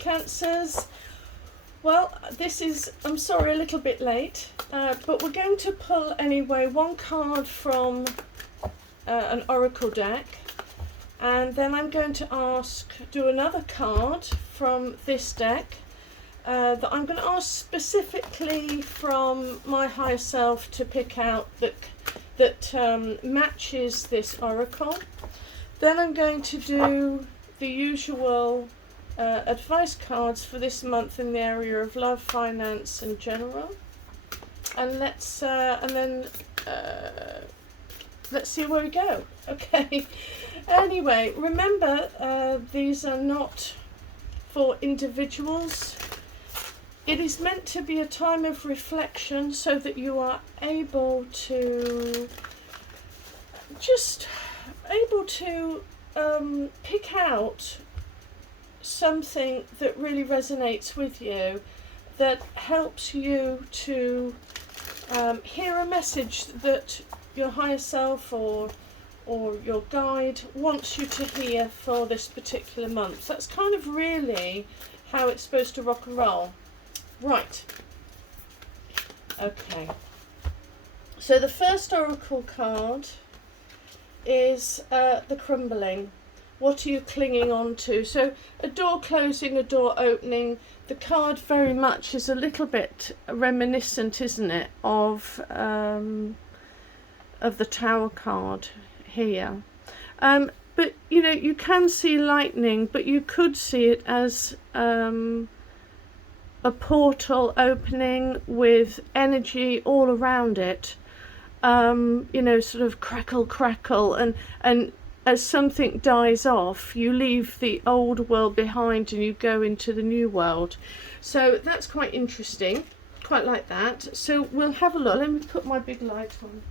Cancers. Well, this is, I'm sorry, a little bit late, but we're going to pull anyway one card from an oracle deck, and then I'm going to do another card from this deck that I'm going to ask specifically from my higher self to pick out that matches this oracle. Then I'm going to do the usual advice cards for this month in the area of love, finance and general, and let's see where we go. Okay. Anyway, remember, these are not for individuals. It is meant to be a time of reflection so that you are able to pick out something that really resonates with you, that helps you to hear a message that your higher self or your guide wants you to hear for this particular month. That's kind of really how it's supposed to rock and roll. Right. Okay. So the first oracle card is the crumbling. What are you clinging on to? So a door closing, a door opening. The card very much is a little bit reminiscent, isn't it, of the Tower card here. But you know, you can see lightning, but you could see it as a portal opening with energy all around it. You know, sort of crackle, and as something dies off, you leave the old world behind and you go into the new world. So that's quite interesting. Quite like that. So we'll have a look. Let me put my big light on.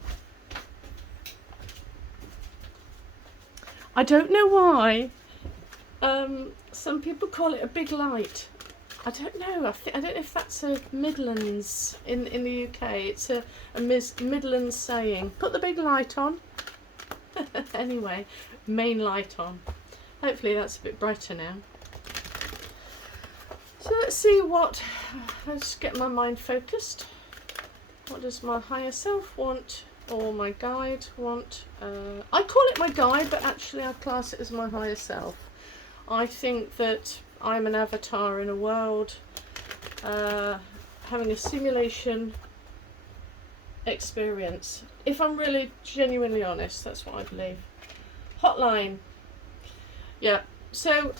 I don't know why. Some people call it a big light. I don't know. I don't know if that's a Midlands in the UK. It's a Midlands saying. Put the big light on. Anyway, main light on. Hopefully that's a bit brighter now. So let's see let's get my mind focused. What does my higher self want, or my guide want? I call it my guide, but actually I class it as my higher self. I think that I'm an avatar in a world, having a simulation experience. If I'm really genuinely honest, that's what I believe. Hotline. Yeah, so,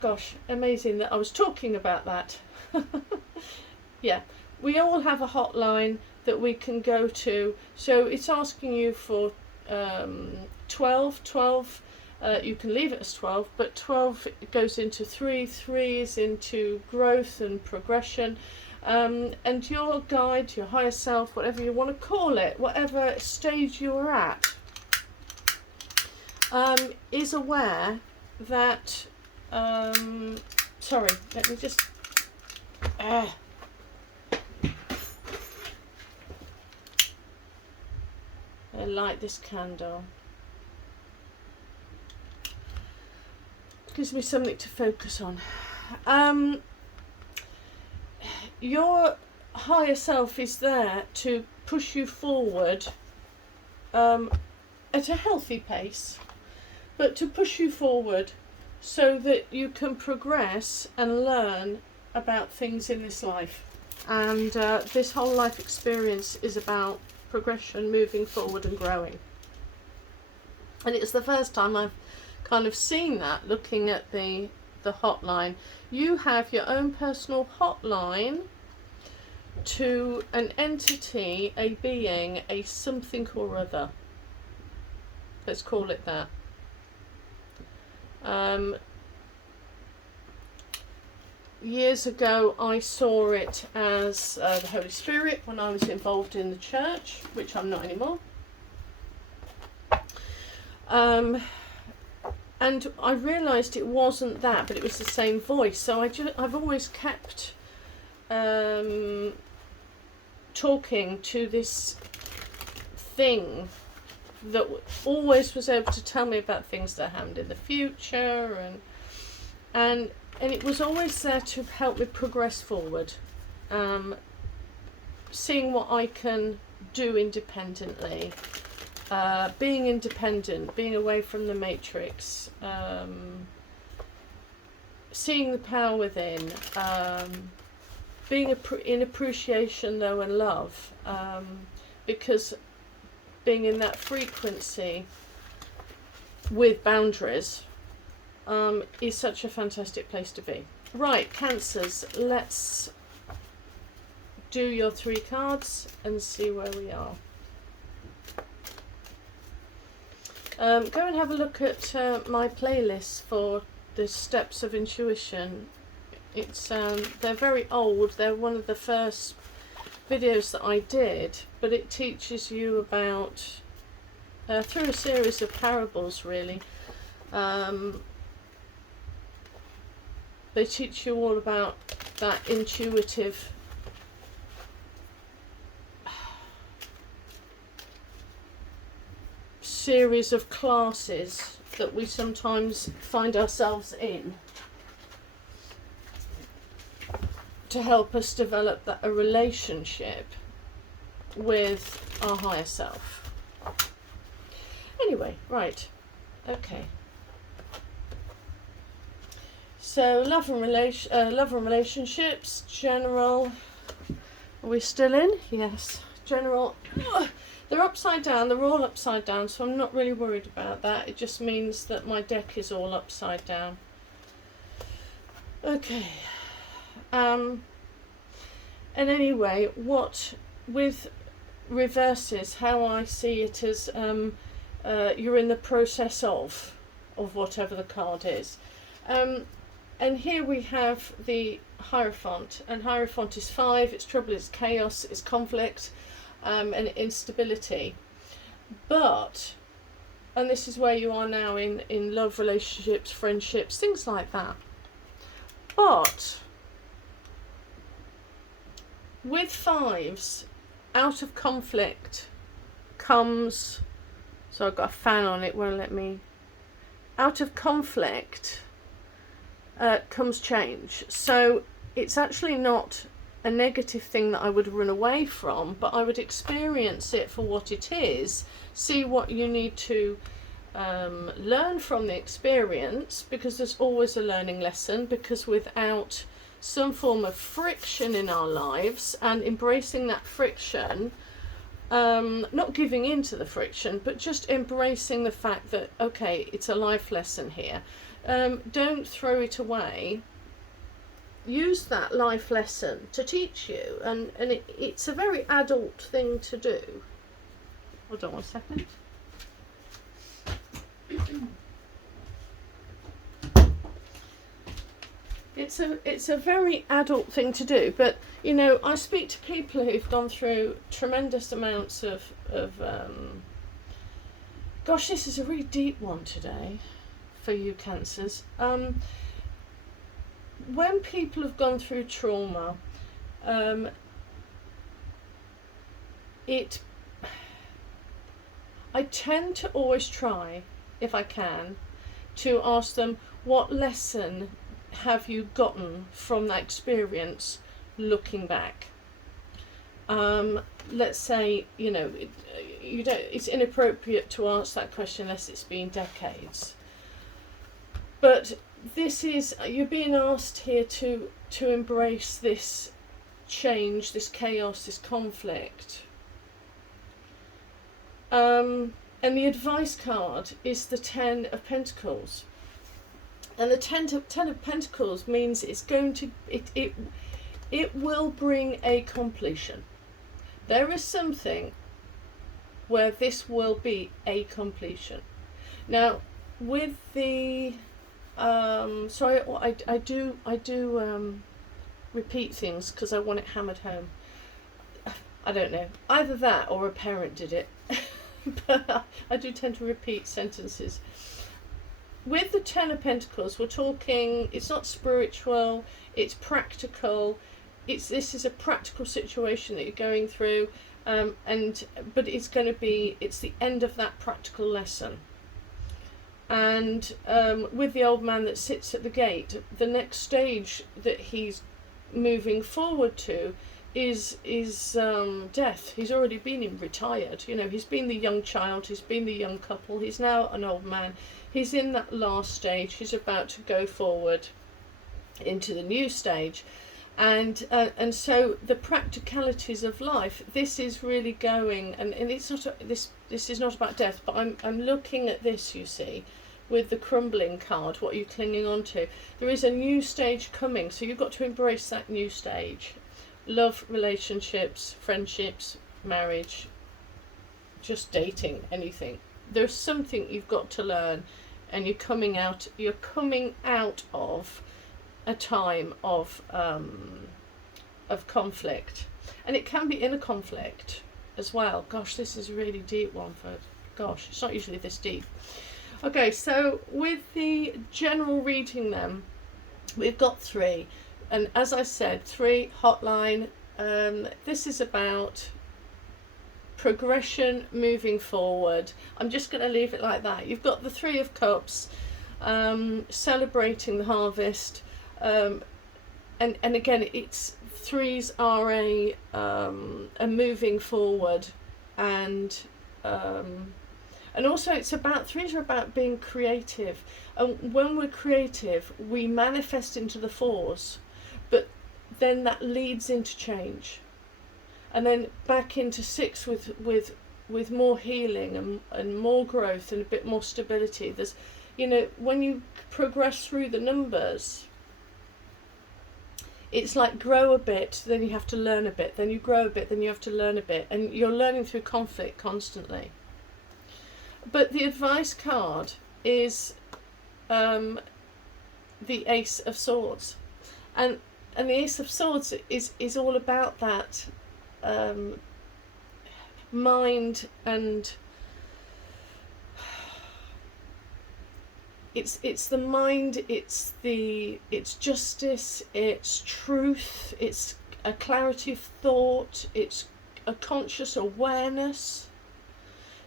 gosh, amazing that I was talking about that. Yeah, we all have a hotline that we can go to. So it's asking you for 12. You can leave it as 12, but 12 goes into 3 is into growth and progression. And your guide, your higher self, whatever you want to call it, whatever stage you're at, is aware that, sorry, let me just, light this candle. Gives me something to focus on. Your higher self is there to push you forward at a healthy pace, but to push you forward so that you can progress and learn about things in this life. And this whole life experience is about progression, moving forward and growing. And it's the first time I've kind of seen that, looking at the hotline. You have your own personal hotline to an entity, a being, a something or other. Let's call it that. Years ago I saw it as the Holy Spirit when I was involved in the church, which I'm not anymore. And I realised it wasn't that, but it was the same voice. So I've always kept talking to this thing that always was able to tell me about things that happened in the future, and and it was always there to help me progress forward, seeing what I can do independently, being independent, being away from the matrix, seeing the power within, being in appreciation though and love, because being in that frequency with boundaries is such a fantastic place to be. Right, Cancers, let's do your 3 cards and see where we are. Go and have a look at my playlist for the Steps of Intuition. It's they're very old. They're one of the first videos that I did, but it teaches you about through a series of parables, really. They teach you all about that intuitive series of classes that we sometimes find ourselves in, to help us develop a relationship with our higher self. Anyway, right, okay. So love and relationships, general. Are we still in? Yes, general. They're upside down. They're all upside down, so I'm not really worried about that. It just means that my deck is all upside down. Okay. And anyway, what with reverses, how I see it as you're in the process of whatever the card is. And here we have the Hierophant, and Hierophant is 5. It's trouble, it's chaos, it's conflict, and instability. But, and this is where you are now in love, relationships, friendships, things like that. But with 5s, out of conflict comes, so I've got a fan on it, won't let me, out of conflict comes change. So it's actually not a negative thing that I would run away from, but I would experience it for what it is, see what you need to learn from the experience, because there's always a learning lesson, because without some form of friction in our lives and embracing that friction, not giving in to the friction, but just embracing the fact that, okay, it's a life lesson here. Don't throw it away. Use that life lesson to teach you, and it's a very adult thing to do. Hold on 1 second. It's a very adult thing to do, but you know, I speak to people who've gone through tremendous amounts of gosh, this is a really deep one today for you Cancers. When people have gone through trauma, I tend to always try, if I can, to ask them, what lesson have you gotten from that experience looking back? Let's say, you know, it's inappropriate to ask that question unless it's been decades. But this is, you're being asked here to embrace this change, this chaos, this conflict. And the advice card is the 10 of Pentacles. And the 10 of Pentacles means it's going to, it will bring a completion. There is something where this will be a completion. Now, with the sorry, I do repeat things because I want it hammered home. I don't know, either that or a parent did it. But I do tend to repeat sentences. With the 10 of Pentacles, we're talking, it's not spiritual, it's practical. This is a practical situation that you're going through, but it's going to be, it's the end of that practical lesson. And with the old man that sits at the gate, the next stage that he's moving forward to is death. He's already been retired. You know, he's been the young child, he's been the young couple, he's now an old man. He's in that last stage. He's about to go forward into the new stage. And so the practicalities of life, this is really going, and it's not this is not about death, but I'm looking at this, you see, with the crumbling card, what you're clinging on to. There is a new stage coming, so you've got to embrace that new stage. Love, relationships, friendships, marriage, just dating, anything. There's something you've got to learn, and you're coming out of a time of conflict, and it can be inner conflict as well. Gosh, this is a really deep one. Gosh, it's not usually this deep. Okay, so with the general reading then, we've got 3, and as I said, 3 hotline. This is about progression, moving forward. I'm just going to leave it like that. You've got the 3 of Cups, celebrating the harvest. And again, it's 3s are a moving forward, and also it's about 3s are about being creative. And when we're creative, we manifest into the 4s, but then that leads into change, and then back into 6 with more healing and more growth and a bit more stability. There's, you know, when you progress through the numbers, it's like grow a bit, then you have to learn a bit, then you grow a bit, then you have to learn a bit, and you're learning through conflict constantly. But the advice card is the Ace of Swords, and the Ace of Swords is all about that mind, and it's the mind, it's justice, it's truth, it's a clarity of thought, it's a conscious awareness.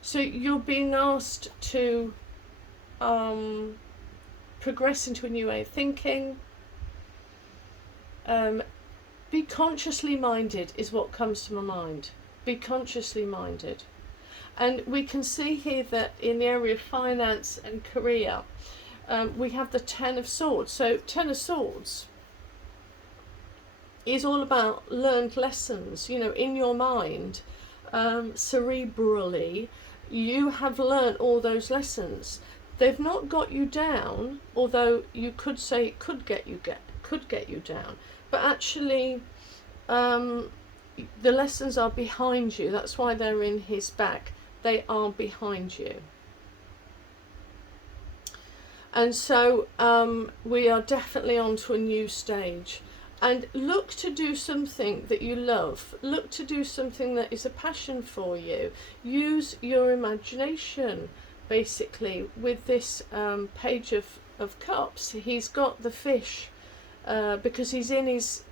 So you're being asked to progress into a new way of thinking. Be consciously minded is what comes to my mind. Be consciously minded. And we can see here that in the area of finance and career, we have the 10 of Swords. So 10 of Swords is all about learned lessons. You know, in your mind, cerebrally, you have learned all those lessons. They've not got you down, although you could say it could get you down. But actually, the lessons are behind you. That's why they're in his back. They are behind you. And so we are definitely on to a new stage. And look to do something that you love. Look to do something that is a passion for you. Use your imagination, basically, with this Page of Cups. He's got the fish because he's in his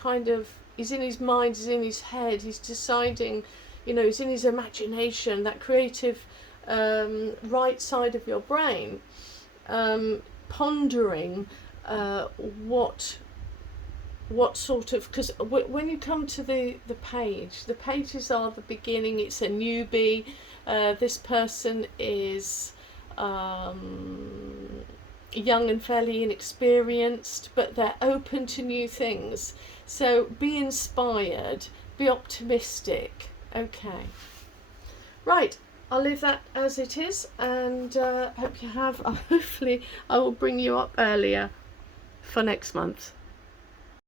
mind, he's in his head, he's deciding, you know, he's in his imagination, that creative right side of your brain, pondering what sort of, because when you come to the pages are the beginning. It's a newbie. This person is young and fairly inexperienced, but they're open to new things. So be inspired, be optimistic. Okay, right, I'll leave that as it is, and hope you have, hopefully I will bring you up earlier for next month.